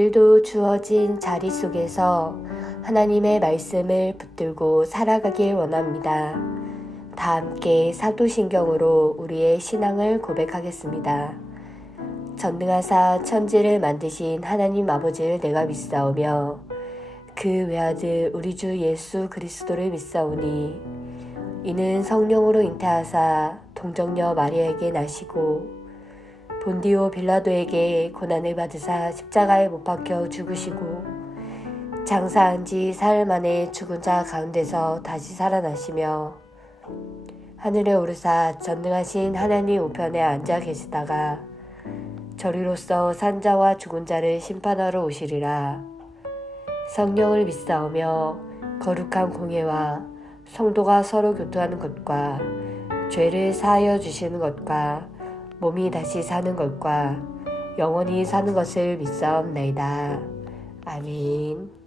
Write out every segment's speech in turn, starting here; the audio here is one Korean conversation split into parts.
오늘도 주어진 자리 속에서 하나님의 말씀을 붙들고 살아가길 원합니다. 다 함께 사도신경으로 우리의 신앙을 고백하겠습니다. 전능하사 천지를 만드신 하나님 아버지를 내가 믿사오며 그 외아들 우리 주 예수 그리스도를 믿사오니 이는 성령으로 잉태하사 동정녀 마리아에게 나시고 본디오 빌라도에게 고난을 받으사 십자가에 못 박혀 죽으시고 장사한 지 사흘 만에 죽은 자 가운데서 다시 살아나시며 하늘에 오르사 전능하신 하나님 우편에 앉아 계시다가 저리로서 산자와 죽은 자를 심판하러 오시리라. 성령을 믿사오며 거룩한 공예와 성도가 서로 교통하는 것과 죄를 사하여 주시는 것과 몸이 다시 사는 것과 영원히 사는 것을 믿사옵나이다. 아멘.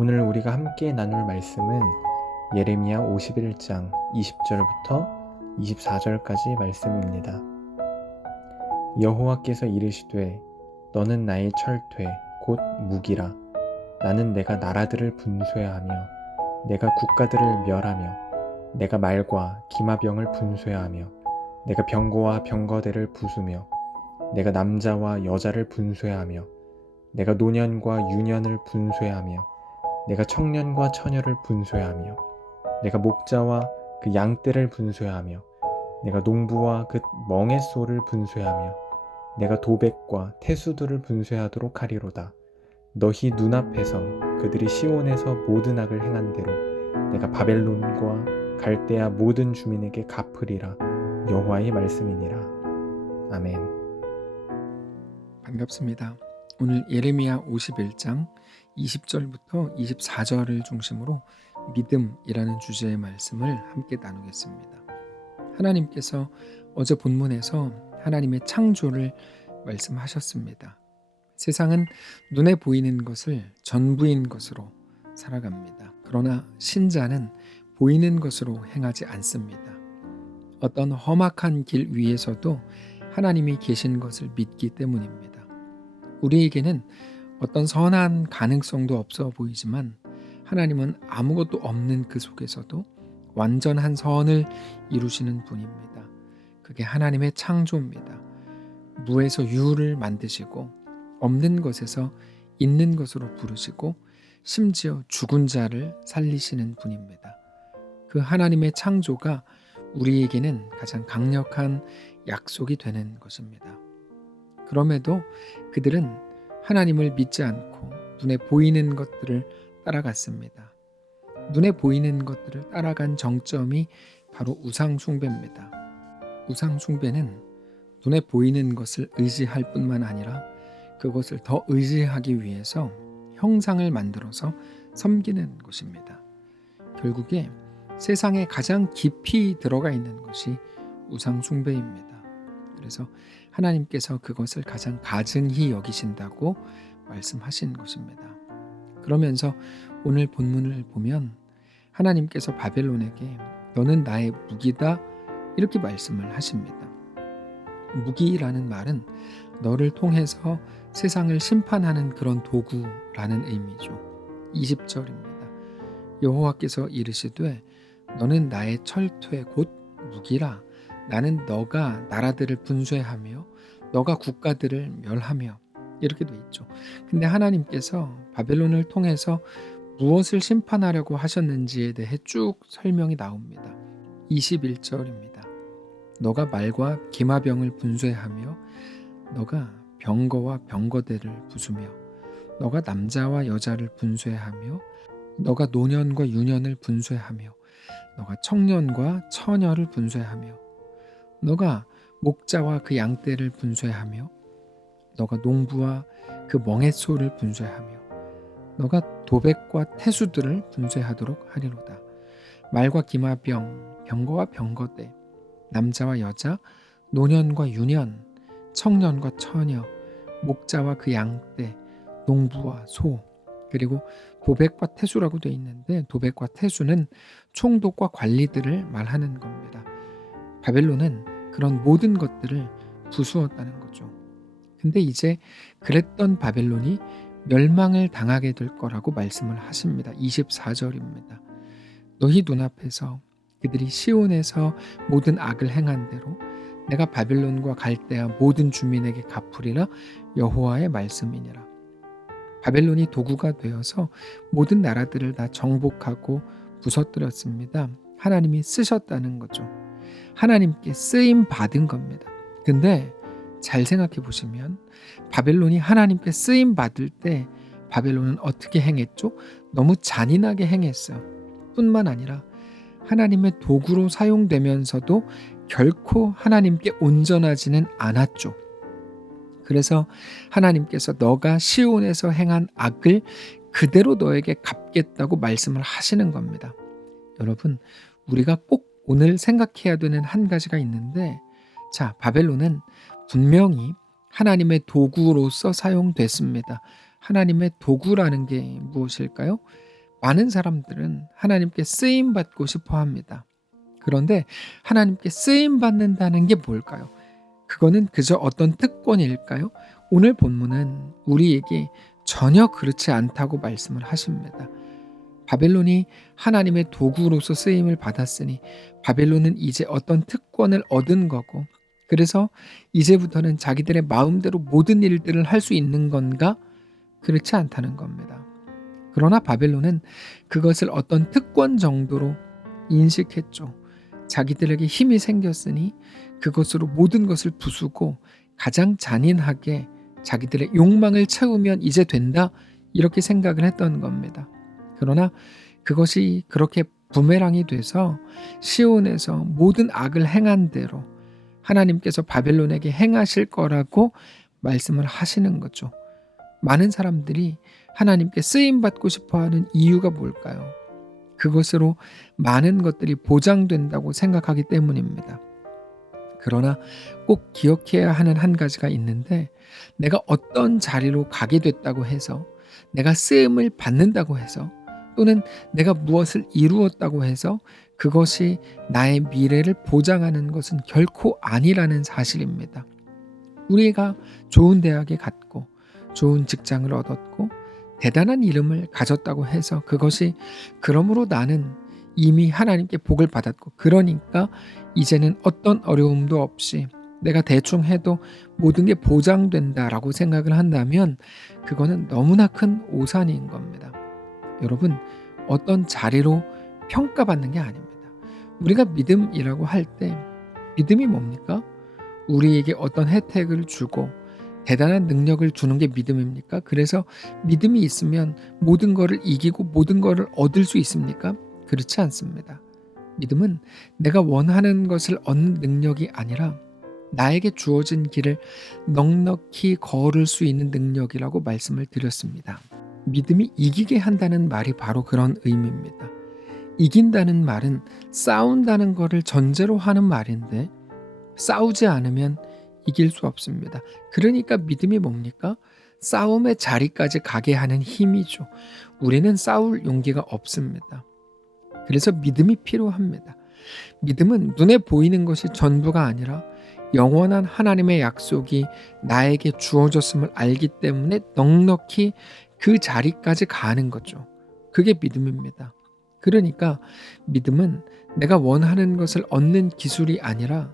오늘 우리가 함께 나눌 말씀은 예레미야 51장 20절부터 24절까지 말씀입니다. 여호와께서 이르시되 너는 나의 철퇴 곧 무기라. 나는 내가 나라들을 분쇄하며 내가 국가들을 멸하며 내가 말과 기마병을 분쇄하며 내가 병거와 병거대를 부수며 내가 남자와 여자를 분쇄하며 내가 노년과 유년을 분쇄하며 내가 청년과 처녀를 분쇄하며 내가 목자와 그 양떼를 분쇄하며 내가 농부와 그 멍에소를 분쇄하며 내가 도백과 태수들을 분쇄하도록 하리로다. 너희 눈앞에서 그들이 시온에서 모든 악을 행한 대로 내가 바벨론과 갈대아 모든 주민에게 갚으리라. 여호와의 말씀이니라. 아멘. 반갑습니다. 오늘 예레미야 51장 20절부터 24절을 중심으로 믿음이라는 주제의 말씀을 함께 나누겠습니다. 하나님께서 어제 본문에서 하나님의 창조를 말씀하셨습니다. 세상은 눈에 보이는 것을 전부인 것으로 살아갑니다. 그러나 신자는 보이는 것으로 행하지 않습니다. 어떤 험악한 길 위에서도 하나님이 계신 것을 믿기 때문입니다. 우리에게는 어떤 선한 가능성도 없어 보이지만 하나님은 아무것도 없는 그 속에서도 완전한 선을 이루시는 분입니다. 그게 하나님의 창조입니다. 무에서 유를 만드시고 없는 것에서 있는 것으로 부르시고 심지어 죽은 자를 살리시는 분입니다. 그 하나님의 창조가 우리에게는 가장 강력한 약속이 되는 것입니다. 그럼에도 그들은 하나님을 믿지 않고 눈에 보이는 것들을 따라갔습니다. 눈에 보이는 것들을 따라간 정점이 바로 우상숭배입니다. 우상숭배는 눈에 보이는 것을 의지할 뿐만 아니라 그것을 더 의지하기 위해서 형상을 만들어서 섬기는 것입니다. 결국에 세상에 가장 깊이 들어가 있는 것이 우상숭배입니다. 그래서 하나님께서 그것을 가장 가증히 여기신다고 말씀하신 것입니다. 그러면서 오늘 본문을 보면 하나님께서 바벨론에게 너는 나의 무기다 이렇게 말씀을 하십니다. 무기라는 말은 너를 통해서 세상을 심판하는 그런 도구라는 의미죠. 20절입니다. 여호와께서 이르시되 너는 나의 철퇴 곧 무기라. 나는 너가 나라들을 분쇄하며 너가 국가들을 멸하며 이렇게 돼 있죠. 근데 하나님께서 바벨론을 통해서 무엇을 심판하려고 하셨는지에 대해 쭉 설명이 나옵니다. 21절입니다. 너가 말과 기마병을 분쇄하며 너가 병거와 병거대를 부수며 너가 남자와 여자를 분쇄하며 너가 노년과 유년을 분쇄하며 너가 청년과 처녀를 분쇄하며 너가 목자와 그 양떼를 분쇄하며 너가 농부와 그 멍에소를 분쇄하며 너가 도백과 태수들을 분쇄하도록 하리로다. 말과 기마병, 병거와 병거대, 남자와 여자, 노년과 유년, 청년과 처녀, 목자와 그 양떼, 농부와 소, 그리고 도백과 태수라고 되어 있는데 도백과 태수는 총독과 관리들을 말하는 겁니다. 바벨론은 그런 모든 것들을 부수었다는 거죠. 근데 이제 그랬던 바벨론이 멸망을 당하게 될 거라고 말씀을 하십니다. 24절입니다. 너희 눈앞에서 그들이 시온에서 모든 악을 행한 대로 내가 바벨론과 갈대아 모든 주민에게 갚으리라 여호와의 말씀이니라. 바벨론이 도구가 되어서 모든 나라들을 다 정복하고 부서뜨렸습니다. 하나님이 쓰셨다는 거죠. 하나님께 쓰임 받은 겁니다. 근데 잘 생각해 보시면 바벨론이 하나님께 쓰임 받을 때 바벨론은 어떻게 행했죠? 너무 잔인하게 행했어요. 뿐만 아니라 하나님의 도구로 사용되면서도 결코 하나님께 온전하지는 않았죠. 그래서 하나님께서 너가 시온에서 행한 악을 그대로 너에게 갚겠다고 말씀을 하시는 겁니다. 여러분, 우리가 꼭 오늘 생각해야 되는 한 가지가 있는데, 자, 바벨론은 분명히 하나님의 도구로서 사용됐습니다. 하나님의 도구라는 게 무엇일까요? 많은 사람들은 하나님께 쓰임받고 싶어 합니다. 그런데 하나님께 쓰임받는다는 게 뭘까요? 그거는 그저 어떤 특권일까요? 오늘 본문은 우리에게 전혀 그렇지 않다고 말씀을 하십니다. 바벨론이 하나님의 도구로서 쓰임을 받았으니 바벨론은 이제 어떤 특권을 얻은 거고, 그래서 이제부터는 자기들의 마음대로 모든 일들을 할 수 있는 건가? 그렇지 않다는 겁니다. 그러나 바벨론은 그것을 어떤 특권 정도로 인식했죠. 자기들에게 힘이 생겼으니 그것으로 모든 것을 부수고 가장 잔인하게 자기들의 욕망을 채우면 이제 된다, 이렇게 생각을 했던 겁니다. 그러나 그것이 그렇게 부메랑이 돼서 시온에서 모든 악을 행한 대로 하나님께서 바벨론에게 행하실 거라고 말씀을 하시는 거죠. 많은 사람들이 하나님께 쓰임받고 싶어하는 이유가 뭘까요? 그것으로 많은 것들이 보장된다고 생각하기 때문입니다. 그러나 꼭 기억해야 하는 한 가지가 있는데, 내가 어떤 자리로 가게 됐다고 해서, 내가 쓰임을 받는다고 해서, 또는 내가 무엇을 이루었다고 해서 그것이 나의 미래를 보장하는 것은 결코 아니라는 사실입니다. 우리가 좋은 대학에 갔고 좋은 직장을 얻었고 대단한 이름을 가졌다고 해서 그것이 그러므로 나는 이미 하나님께 복을 받았고 그러니까 이제는 어떤 어려움도 없이 내가 대충 해도 모든 게 보장된다라고 생각을 한다면 그거는 너무나 큰 오산인 겁니다. 여러분, 어떤 자리로 평가받는 게 아닙니다. 우리가 믿음이라고 할 때 믿음이 뭡니까? 우리에게 어떤 혜택을 주고 대단한 능력을 주는 게 믿음입니까? 그래서 믿음이 있으면 모든 거를 이기고 모든 거를 얻을 수 있습니까? 그렇지 않습니다. 믿음은 내가 원하는 것을 얻는 능력이 아니라 나에게 주어진 길을 넉넉히 걸을 수 있는 능력이라고 말씀을 드렸습니다. 믿음이 이기게 한다는 말이 바로 그런 의미입니다. 이긴다는 말은 싸운다는 것을 전제로 하는 말인데 싸우지 않으면 이길 수 없습니다. 그러니까 믿음이 뭡니까? 싸움의 자리까지 가게 하는 힘이죠. 우리는 싸울 용기가 없습니다. 그래서 믿음이 필요합니다. 믿음은 눈에 보이는 것이 전부가 아니라 영원한 하나님의 약속이 나에게 주어졌음을 알기 때문에 넉넉히 그 자리까지 가는 거죠. 그게 믿음입니다. 그러니까 믿음은 내가 원하는 것을 얻는 기술이 아니라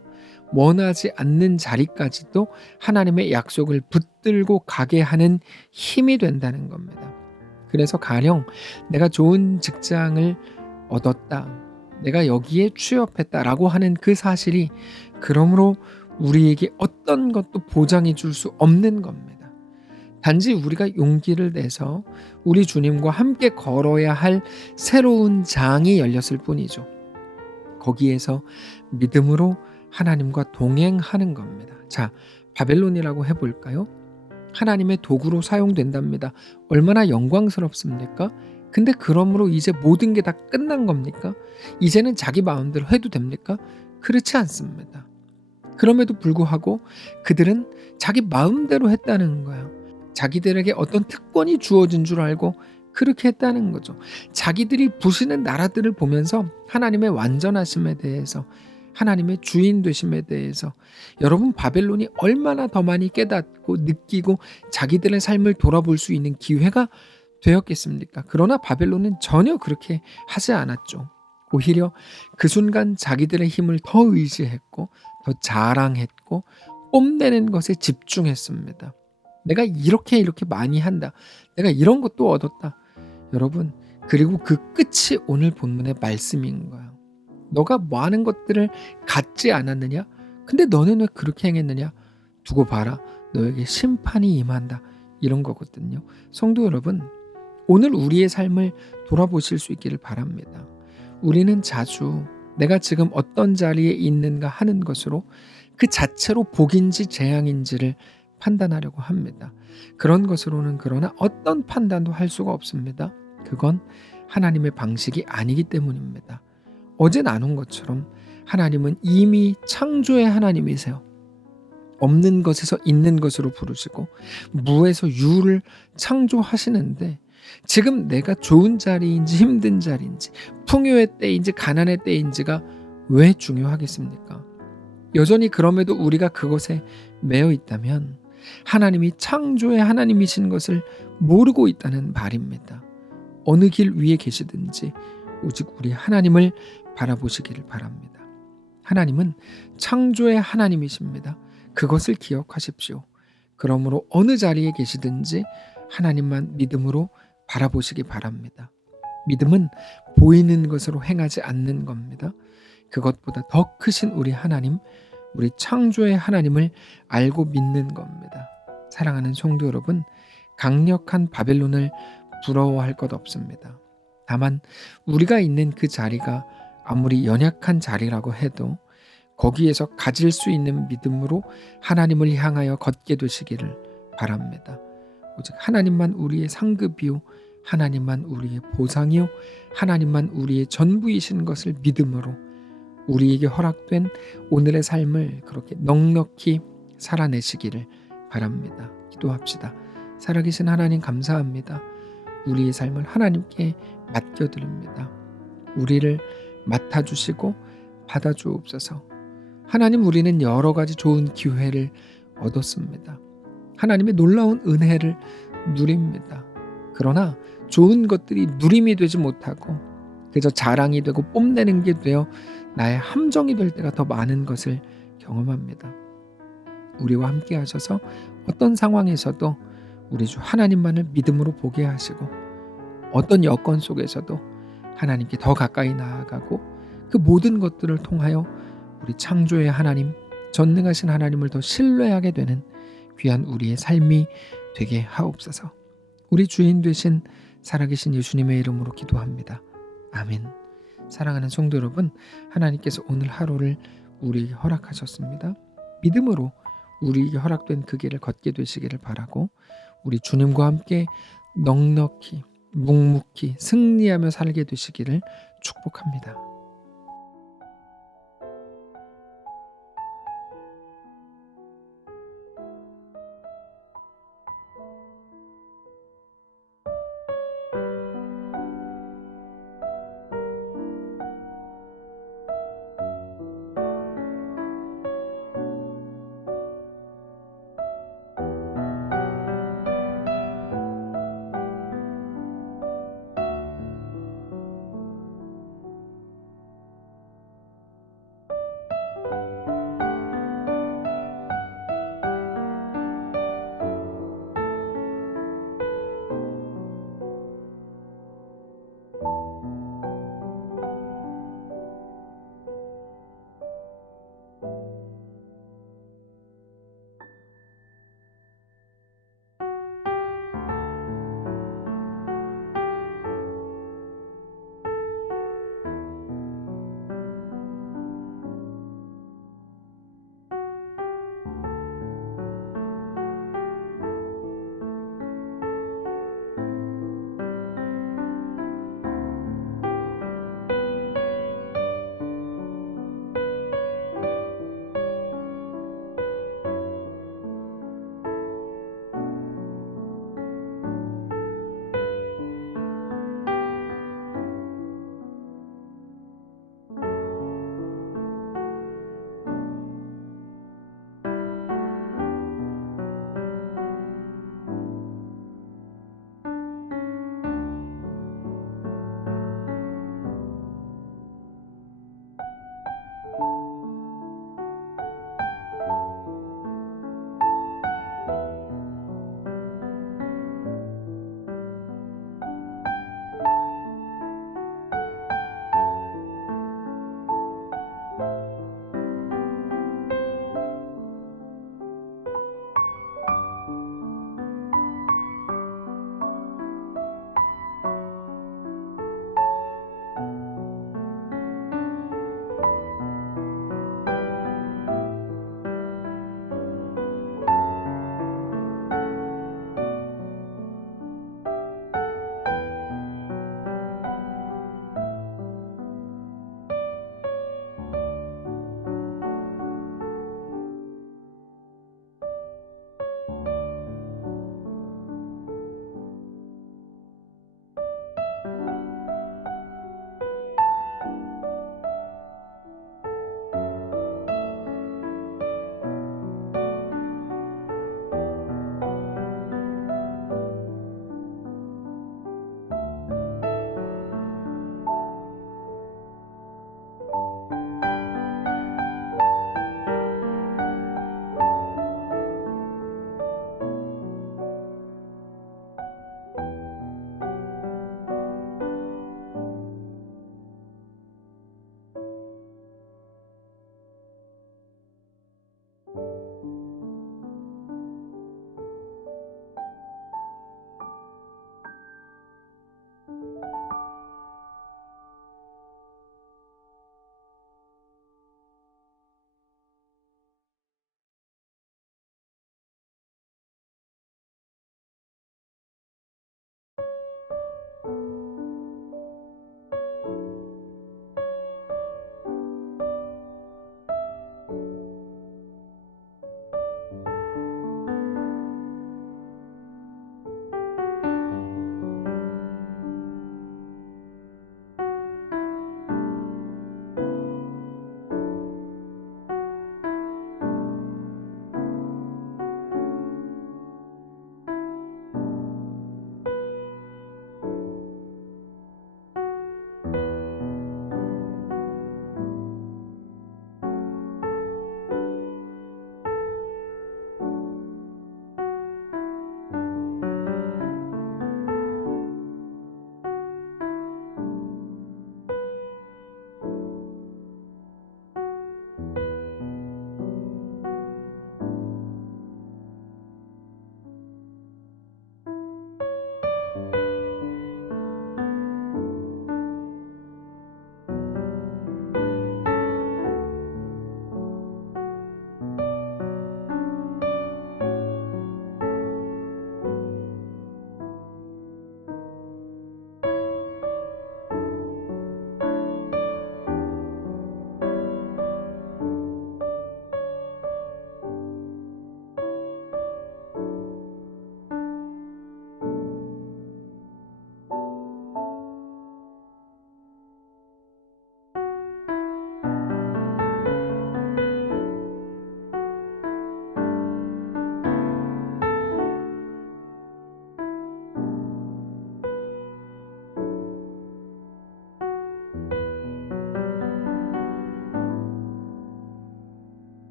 원하지 않는 자리까지도 하나님의 약속을 붙들고 가게 하는 힘이 된다는 겁니다. 그래서 가령 내가 좋은 직장을 얻었다, 내가 여기에 취업했다라고 하는 그 사실이 그러므로 우리에게 어떤 것도 보장해 줄 수 없는 겁니다. 단지 우리가 용기를 내서 우리 주님과 함께 걸어야 할 새로운 장이 열렸을 뿐이죠. 거기에서 믿음으로 하나님과 동행하는 겁니다. 자, 바벨론이라고 해볼까요? 하나님의 도구로 사용된답니다. 얼마나 영광스럽습니까? 근데 그러므로 이제 모든 게 다 끝난 겁니까? 이제는 자기 마음대로 해도 됩니까? 그렇지 않습니다. 그럼에도 불구하고 그들은 자기 마음대로 했다는 거예요. 자기들에게 어떤 특권이 주어진 줄 알고 그렇게 했다는 거죠. 자기들이 부시는 나라들을 보면서 하나님의 완전하심에 대해서, 하나님의 주인 되심에 대해서 여러분, 바벨론이 얼마나 더 많이 깨닫고 느끼고 자기들의 삶을 돌아볼 수 있는 기회가 되었겠습니까? 그러나 바벨론은 전혀 그렇게 하지 않았죠. 오히려 그 순간 자기들의 힘을 더 의지했고 더 자랑했고 뽐내는 것에 집중했습니다. 내가 이렇게 많이 한다. 내가 이런 것도 얻었다. 여러분, 그리고 그 끝이 오늘 본문의 말씀인 거예요. 너가 많은 것들을 갖지 않았느냐? 근데 너는 왜 그렇게 행했느냐? 두고 봐라. 너에게 심판이 임한다. 이런 거거든요. 성도 여러분, 오늘 우리의 삶을 돌아보실 수 있기를 바랍니다. 우리는 자주 내가 지금 어떤 자리에 있는가 하는 것으로 그 자체로 복인지 재앙인지를 판단하려고 합니다. 그런 것으로는 그러나 어떤 판단도 할 수가 없습니다. 그건 하나님의 방식이 아니기 때문입니다. 어제 나눈 것처럼 하나님은 이미 창조의 하나님이세요. 없는 것에서 있는 것으로 부르시고 무에서 유를 창조하시는데 지금 내가 좋은 자리인지 힘든 자리인지 풍요의 때인지 가난의 때인지가 왜 중요하겠습니까? 여전히 그럼에도 우리가 그것에 매여 있다면 하나님이 창조의 하나님이신 것을 모르고 있다는 말입니다. 어느 길 위에 계시든지 오직 우리 하나님을 바라보시기를 바랍니다. 하나님은 창조의 하나님이십니다. 그것을 기억하십시오. 그러므로 어느 자리에 계시든지 하나님만 믿음으로 바라보시기 바랍니다. 믿음은 보이는 것으로 행하지 않는 겁니다. 그것보다 더 크신 우리 하나님, 우리 창조의 하나님을 알고 믿는 겁니다. 사랑하는 성도 여러분, 강력한 바벨론을 부러워할 것 없습니다. 다만 우리가 있는 그 자리가 아무리 연약한 자리라고 해도 거기에서 가질 수 있는 믿음으로 하나님을 향하여 걷게 되시기를 바랍니다. 오직 하나님만 우리의 상급이요, 하나님만 우리의 보상이요, 하나님만 우리의 전부이신 것을 믿음으로 우리에게 허락된 오늘의 삶을 그렇게 넉넉히 살아내시기를 바랍니다. 기도합시다. 살아계신 하나님, 감사합니다. 우리의 삶을 하나님께 맡겨드립니다. 우리를 맡아주시고 받아주옵소서. 하나님, 우리는 여러 가지 좋은 기회를 얻었습니다. 하나님의 놀라운 은혜를 누립니다. 그러나 좋은 것들이 누림이 되지 못하고 그저 자랑이 되고 뽐내는 게 되어 나의 함정이 될 때가 더 많은 것을 경험합니다. 우리와 함께 하셔서 어떤 상황에서도 우리 주 하나님만을 믿음으로 보게 하시고 어떤 여건 속에서도 하나님께 더 가까이 나아가고 그 모든 것들을 통하여 우리 창조의 하나님, 전능하신 하나님을 더 신뢰하게 되는 귀한 우리의 삶이 되게 하옵소서. 우리 주인 되신 살아계신 예수님의 이름으로 기도합니다. 아멘. 사랑하는 성도 여러분, 하나님께서 오늘 하루를 우리에게 허락하셨습니다. 믿음으로 우리에게 허락된 그 길을 걷게 되시기를 바라고 우리 주님과 함께 넉넉히 묵묵히 승리하며 살게 되시기를 축복합니다.